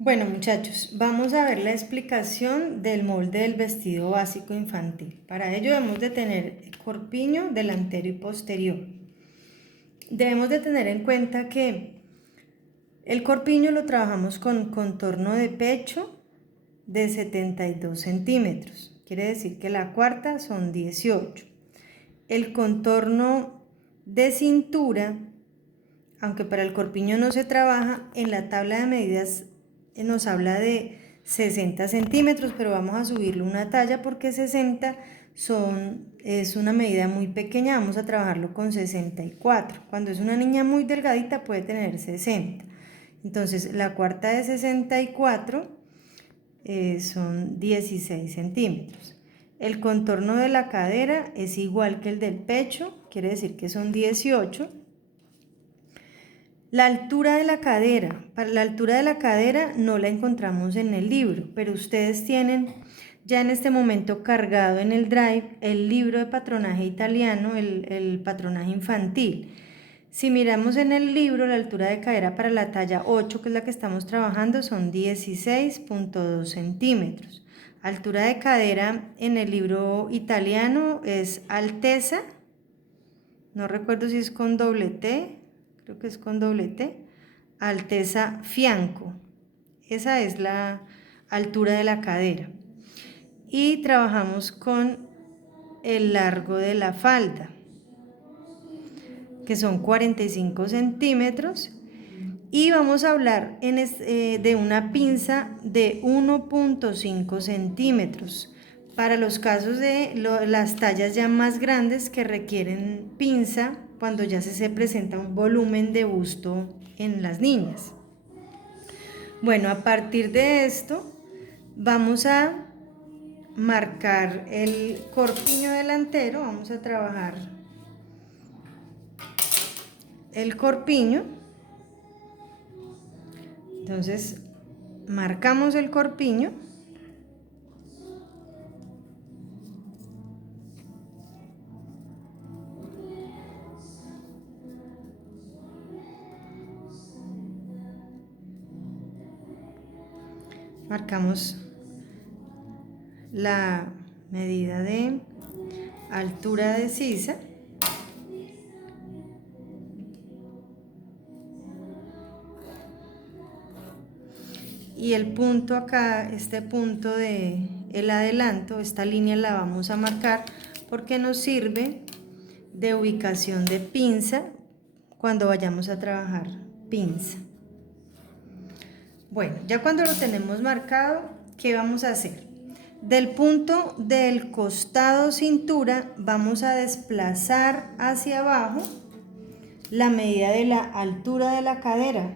Bueno, muchachos, vamos a ver la explicación del molde del vestido básico infantil. Para ello debemos de tener corpiño delantero y posterior. Debemos de tener en cuenta que el corpiño lo trabajamos con contorno de pecho de 72 centímetros. Quiere decir que la cuarta son 18. El contorno de cintura, aunque para el corpiño no se trabaja, en la tabla de medidas nos habla de 60 centímetros, pero vamos a subirlo una talla porque 60 es una medida muy pequeña, vamos a trabajarlo con 64. Cuando es una niña muy delgadita puede tener 60. Entonces la cuarta de 64 son 16 centímetros. El contorno de la cadera es igual que el del pecho, quiere decir que son 18. La altura de la cadera, para la altura de la cadera no la encontramos en el libro, pero ustedes tienen ya en este momento cargado en el Drive el libro de patronaje italiano, el patronaje infantil. Si miramos en el libro, la altura de cadera para la talla 8, que es la que estamos trabajando, son 16.2 centímetros. Altura de cadera en el libro italiano es alteza, no recuerdo si es con doble T, creo que es con doble T, alteza fianco. Esa es la altura de la cadera. Y trabajamos con el largo de la falda, que son 45 centímetros. Y vamos a hablar de una pinza de 1.5 centímetros. Para los casos de las tallas ya más grandes que requieren pinza, cuando ya se presenta un volumen de busto en las niñas. Bueno, a partir de esto vamos a marcar el corpiño delantero, vamos a trabajar el corpiño. Entonces marcamos el corpiño. Marcamos la medida de altura de sisa y el punto acá, este punto de el adelanto, esta línea la vamos a marcar porque nos sirve de ubicación de pinza cuando vayamos a trabajar pinza. Bueno, ya cuando lo tenemos marcado, ¿qué vamos a hacer? Del punto del costado cintura vamos a desplazar hacia abajo la medida de la altura de la cadera.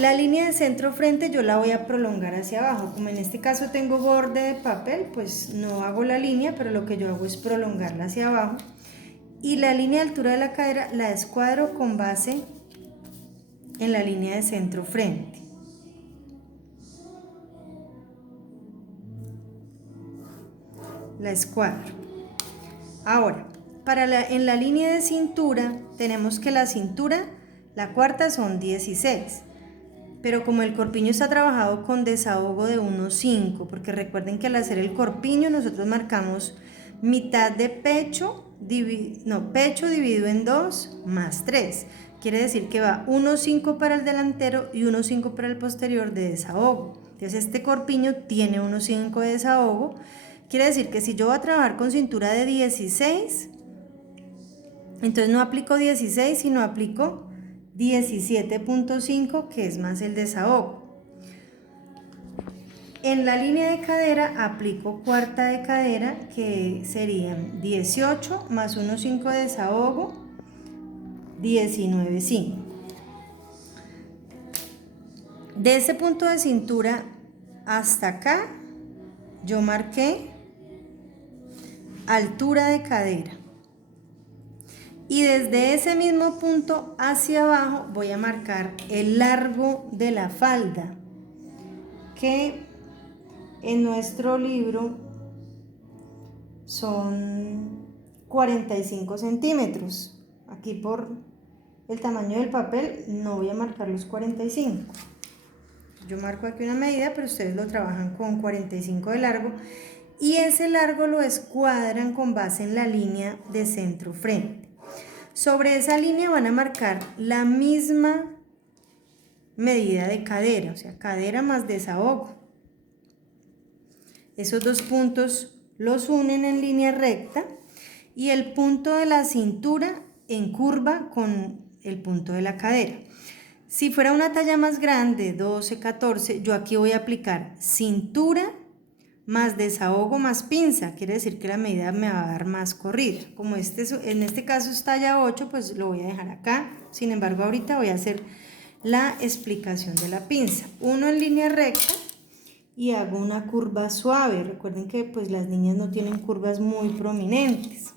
La línea de centro frente yo la voy a prolongar hacia abajo. Como en este caso tengo borde de papel, pues no hago la línea, pero lo que yo hago es prolongarla hacia abajo. Y la línea de altura de la cadera la escuadro con base en la línea de centro frente. La escuadro. Ahora, en la línea de cintura tenemos que la cintura, la cuarta son 16. Pero como el corpiño está trabajado con desahogo de 1,5, porque recuerden que al hacer el corpiño nosotros marcamos mitad de pecho, pecho dividido en 2 más 3. Quiere decir que va 1,5 para el delantero y 1,5 para el posterior de desahogo. Entonces este corpiño tiene 1,5 de desahogo. Quiere decir que si yo voy a trabajar con cintura de 16, entonces no aplico 16, sino aplico 17.5, que es más el desahogo. En la línea de cadera aplico cuarta de cadera, que serían 18 más 1,5 de desahogo, 19,5. De ese punto de cintura hasta acá, yo marqué altura de cadera. Y desde ese mismo punto hacia abajo voy a marcar el largo de la falda, que en nuestro libro son 45 centímetros. Aquí por el tamaño del papel, no voy a marcar los 45. Yo marco aquí una medida, pero ustedes lo trabajan con 45 de largo y ese largo lo escuadran con base en la línea de centro frente. Sobre esa línea van a marcar la misma medida de cadera, o sea, cadera más desahogo. Esos dos puntos los unen en línea recta y el punto de la cintura en curva con el punto de la cadera. Si fuera una talla más grande, 12, 14, yo aquí voy a aplicar cintura más desahogo más pinza. Quiere decir que la medida me va a dar más corrida. Como en este caso es talla 8, pues lo voy a dejar acá. Sin embargo, ahorita voy a hacer la explicación de la pinza. Uno en línea recta y hago una curva suave. Recuerden que pues las niñas no tienen curvas muy prominentes.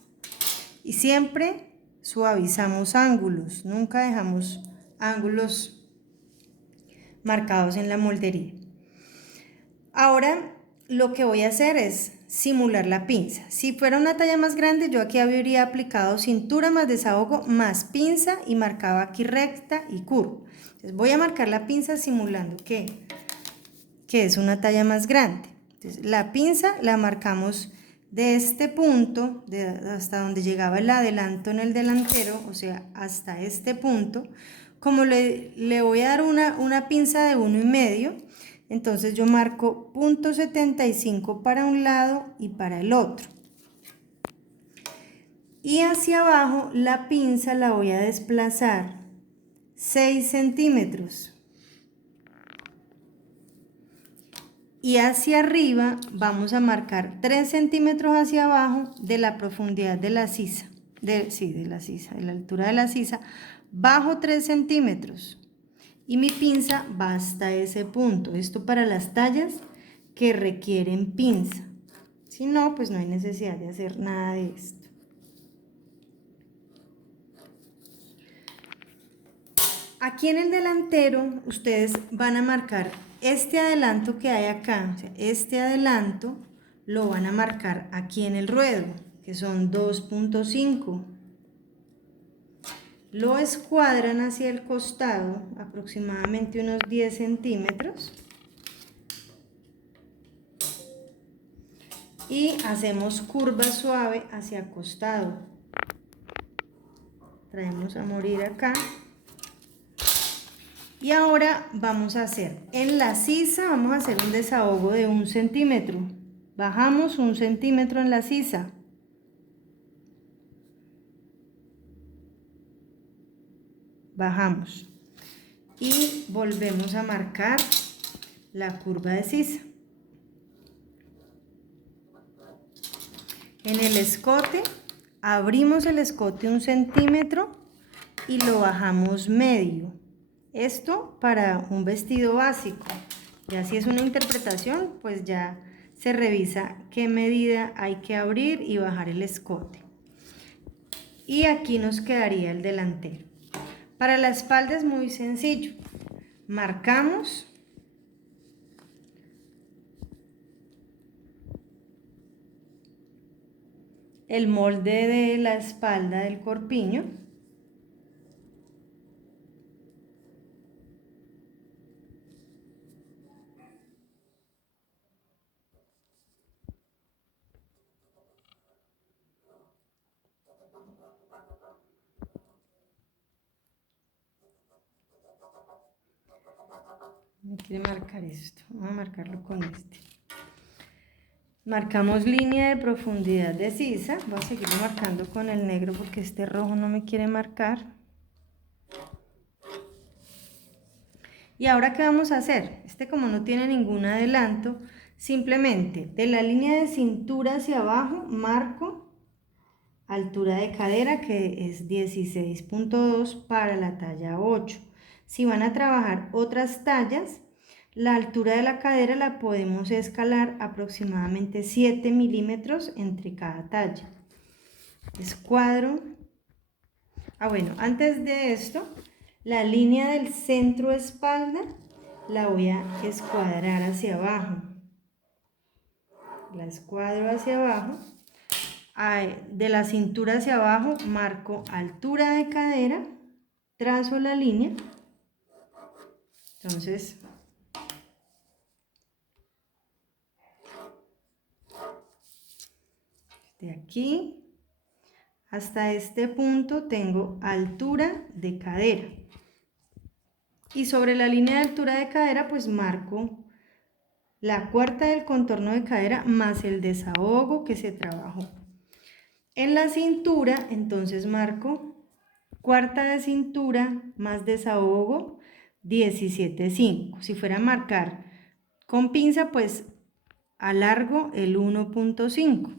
Y siempre suavizamos ángulos, nunca dejamos ángulos marcados en la moldería. Ahora lo que voy a hacer es simular la pinza. Si fuera una talla más grande, yo aquí habría aplicado cintura más desahogo más pinza y marcaba aquí recta y curva. Entonces voy a marcar la pinza simulando que es una talla más grande. Entonces la pinza la marcamos de este punto, hasta donde llegaba el adelanto en el delantero, o sea, hasta este punto. Como le voy a dar una pinza de 1,5, entonces yo marco punto 75 para un lado y para el otro. Y hacia abajo la pinza la voy a desplazar 6 centímetros. Y hacia arriba vamos a marcar 3 centímetros hacia abajo de la profundidad de la sisa, de la altura de la sisa, bajo 3 centímetros. Y mi pinza va hasta ese punto. Esto para las tallas que requieren pinza. Si no, pues no hay necesidad de hacer nada de esto. Aquí en el delantero ustedes van a marcar este adelanto que hay acá, o sea, este adelanto lo van a marcar aquí en el ruedo, que son 2,5. Lo escuadran hacia el costado, aproximadamente unos 10 centímetros. Y hacemos curva suave hacia el costado. Traemos a morir acá. Y ahora vamos a hacer, en la sisa vamos a hacer un desahogo de 1 centímetro. Bajamos 1 centímetro en la sisa. Bajamos. Y volvemos a marcar la curva de sisa. En el escote, abrimos el escote 1 centímetro y lo bajamos medio. Esto para un vestido básico. Ya si es una interpretación, pues ya se revisa qué medida hay que abrir y bajar el escote. Y aquí nos quedaría el delantero. Para la espalda es muy sencillo. Marcamos el molde de la espalda del corpiño. Me quiere marcar esto, vamos a marcarlo con este. Marcamos línea de profundidad de sisa. Voy a seguirlo marcando con el negro porque este rojo no me quiere marcar. Y ahora, ¿qué vamos a hacer? Como no tiene ningún adelanto, simplemente de la línea de cintura hacia abajo marco altura de cadera, que es 16,2 para la talla 8. Si van a trabajar otras tallas, la altura de la cadera la podemos escalar aproximadamente 7 milímetros entre cada talla. Escuadro. Bueno, antes de esto, la línea del centro espalda la voy a escuadrar hacia abajo. La escuadro hacia abajo. De la cintura hacia abajo marco altura de cadera trazo la línea. Entonces, de aquí hasta este punto tengo altura de cadera. Y sobre la línea de altura de cadera, pues marco la cuarta del contorno de cadera más el desahogo que se trabajó. En la cintura, entonces marco cuarta de cintura más desahogo, 17,5. Si fuera a marcar con pinza, pues alargo el 1,5.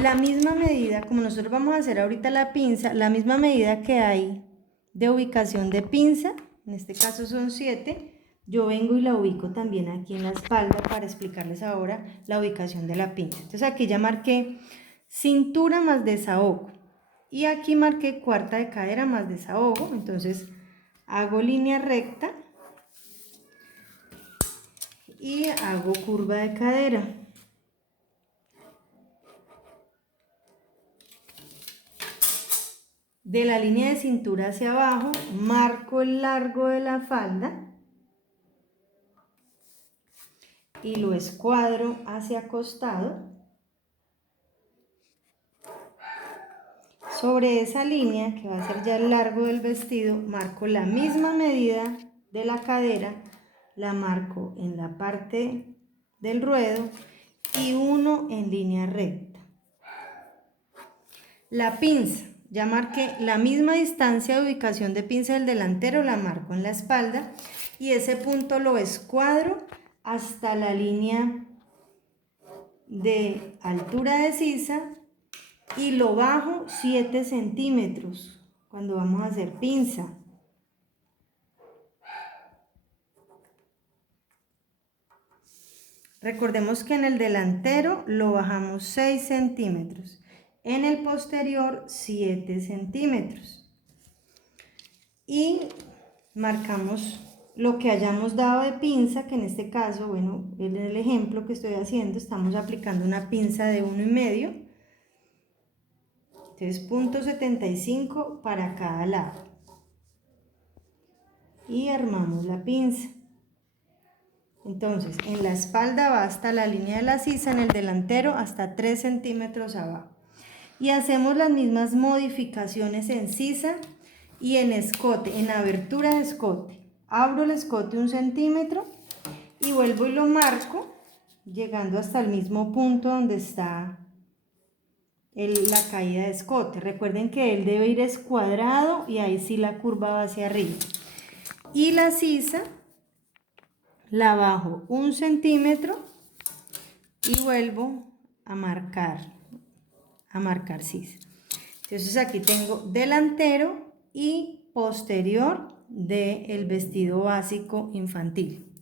La misma medida, como nosotros vamos a hacer ahorita la pinza, la misma medida que hay de ubicación de pinza, en este caso son 7, yo vengo y la ubico también aquí en la espalda para explicarles ahora la ubicación de la pinza. Entonces aquí ya marqué cintura más desahogo y aquí marqué cuarta de cadera más desahogo. Entonces hago línea recta y hago curva de cadera. De la línea de cintura hacia abajo, marco el largo de la falda y lo escuadro hacia costado. Sobre esa línea, que va a ser ya el largo del vestido, marco la misma medida de la cadera, la marco en la parte del ruedo y uno en línea recta. La pinza. Ya marqué la misma distancia de ubicación de pinza del delantero, la marco en la espalda y ese punto lo escuadro hasta la línea de altura de sisa y lo bajo 7 centímetros cuando vamos a hacer pinza. Recordemos que en el delantero lo bajamos 6 centímetros. En el posterior 7 centímetros y marcamos lo que hayamos dado de pinza, que en este caso, bueno, en el ejemplo que estoy haciendo estamos aplicando una pinza de 1,5, entonces 0,75 para cada lado y armamos la pinza. Entonces en la espalda va hasta la línea de la sisa, en el delantero hasta 3 centímetros abajo. Y hacemos las mismas modificaciones en sisa y en escote, en abertura de escote. Abro el escote 1 centímetro y vuelvo y lo marco, llegando hasta el mismo punto donde está la caída de escote. Recuerden que él debe ir escuadrado y ahí sí la curva va hacia arriba. Y la sisa la bajo 1 centímetro y vuelvo a marcar sisa. Entonces aquí tengo delantero y posterior del vestido básico infantil.